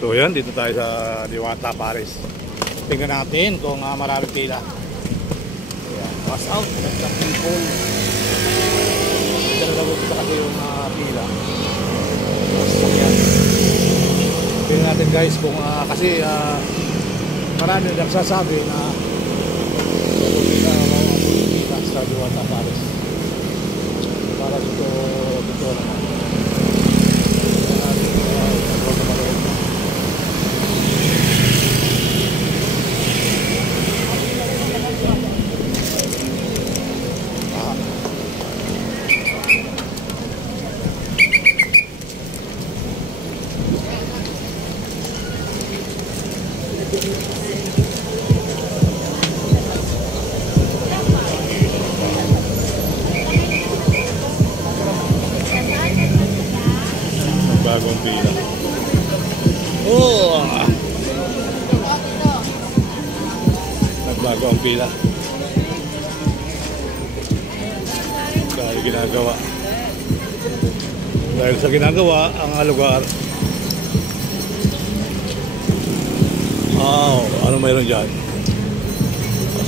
So yan, dito tayo sa Diwata Paris. Tingnan natin kung maraming pila. Ayan, pass out ng people. Dalawa dito kasi yung pila. Ayan. Tingnan natin guys kung kasi marami nagsasabi na pila sa Diwata Paris. Para dito naman. Bagong pila. Oh! Nagbago ang pila. Dahil ginagawa. Dahil sa ginagawa ang lugar. Oh, ano mayroon dyan?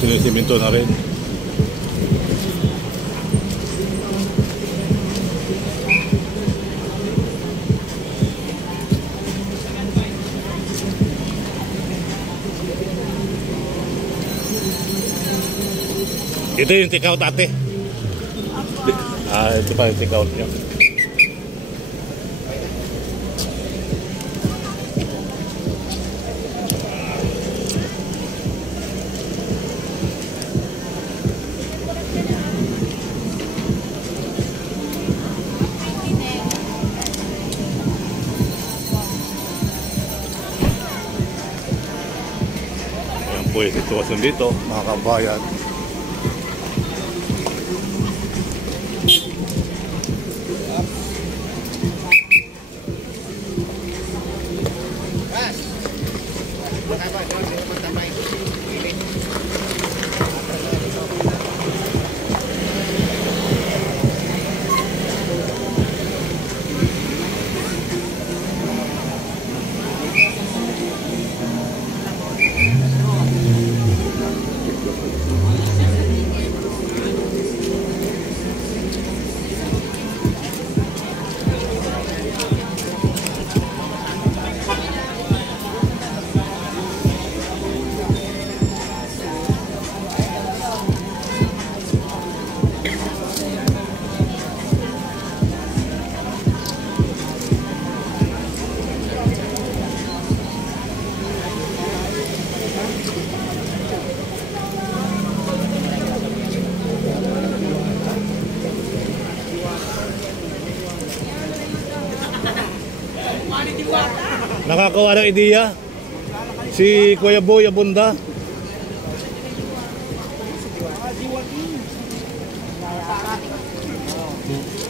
Sinisiminto na rin. Ito yung take out ate. Ito pa yung take out niya. Ayan po yung sitwasyon dito, mga kabayan. Nakakawa ng ideya si Kuya Boy Abunda.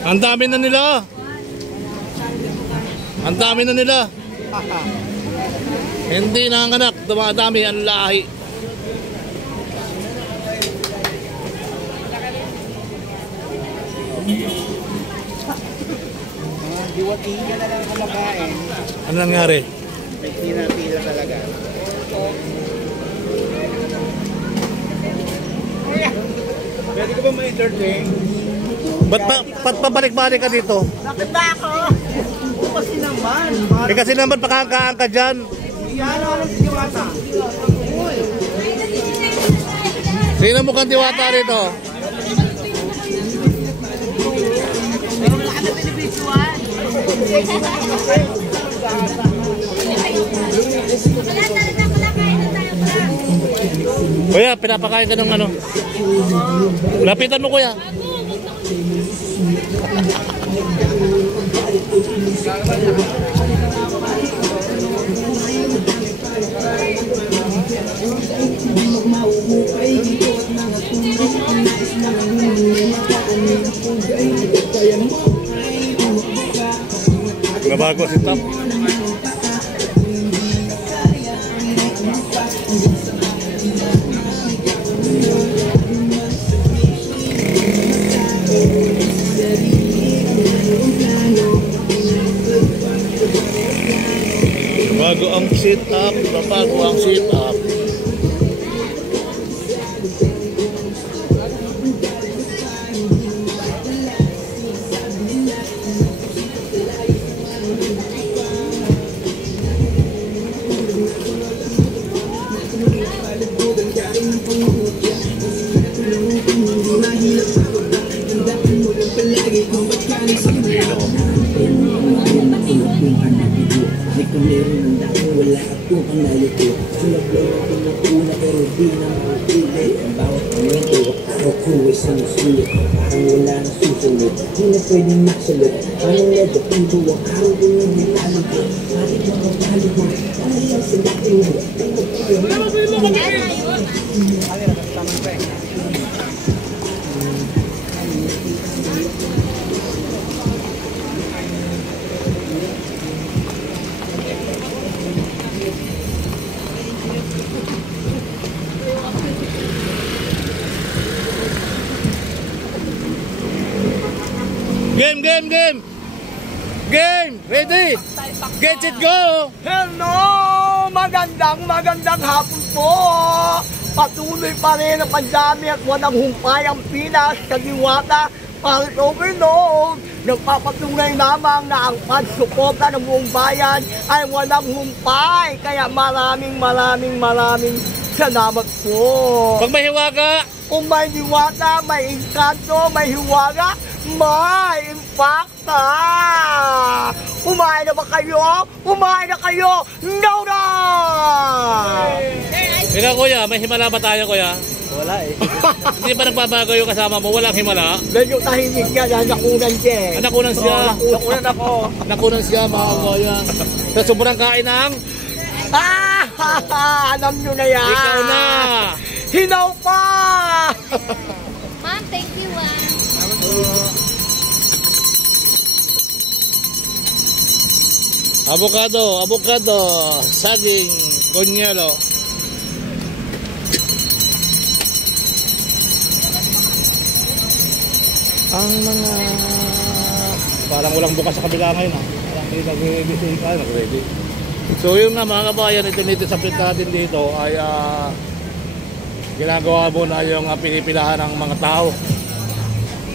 Ang dami na nila. Ang dami na nila. Hindi nanganak, dumadami ang lahi. Diwatiga na lang kumakain. Ano nangyari? Pila talaga. Pwede ko ba ma-entertain? Ba't pabalik-balik ka dito? Bakit ba ako? Kasi naman. Kasi naman pakakaan ka dyan. Yan ang Diwata. Sino mukhang Diwata rito? Kuya, pinapakain ka ng ano? Lapitan mo kuya. Nabago si Top. Bago ang sit up, bago ang sit up. Kung meron ng dati, wala at kung ang nalito. Sulap-laro ko na una pero di na mapilit. Ang bawat momento, ako ay sinusulit. Parang wala na susunod, di na pwedeng masulot. Parang negatibo, ang araw ko yung nilalito. Bakit mo ang talibon? Ano yan sa natin mo? Game! Ready! Get it, go! Hello! Magandang hapon po! Patuloy pa rin ang pandami at walang humpay ang Pinas sa diwata Parit Overload. Nagpapatunay lamang na ang pagsuporta ng buong bayan ay walang humpay. Kaya maraming salamat po. Pag may hiwaga, Kung may diwata, may engkanto, may hiwaga, may impakta! Kumain na ba kayo? Kumain na kayo? No na! ikaw kuya, may himala ba tayo kuya? Wala eh. Hindi ba nagbabago yung kasama mo? Walang himala? Medyo tahimik niya dahil nakunan siya eh. Nakunan siya. Nakunan ako. Nakunan siya mga kuya. Sa sobrang kain ng... Alam nyo na yan. Ikaw na. Hinaw pa! Ma'am, thank you Avocado, saging, gonyelo. Ang mga... Parang walang bukas sa kabila ngayon ha. Parang hindi nag-ready. So yun nga mga kabayan, ito sa print natin dito ay ginagawa mo na yung pinipilahan ng mga tao.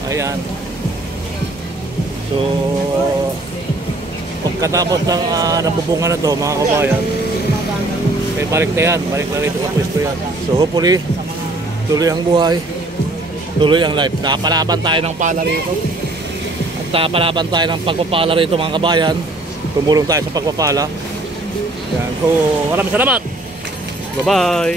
Ayan. So pagkatapos ng nabubungan na to mga kabayan, ay balik na rito sa pwesto yan. So hopefully tuloy ang buhay, tuloy ang life. Napalaban tayo ng pala rito at napalaban tayo ng pagpapala rito mga kabayan. Tumulong tayo sa pagpapala. Yan. So maraming salamat. Bye bye.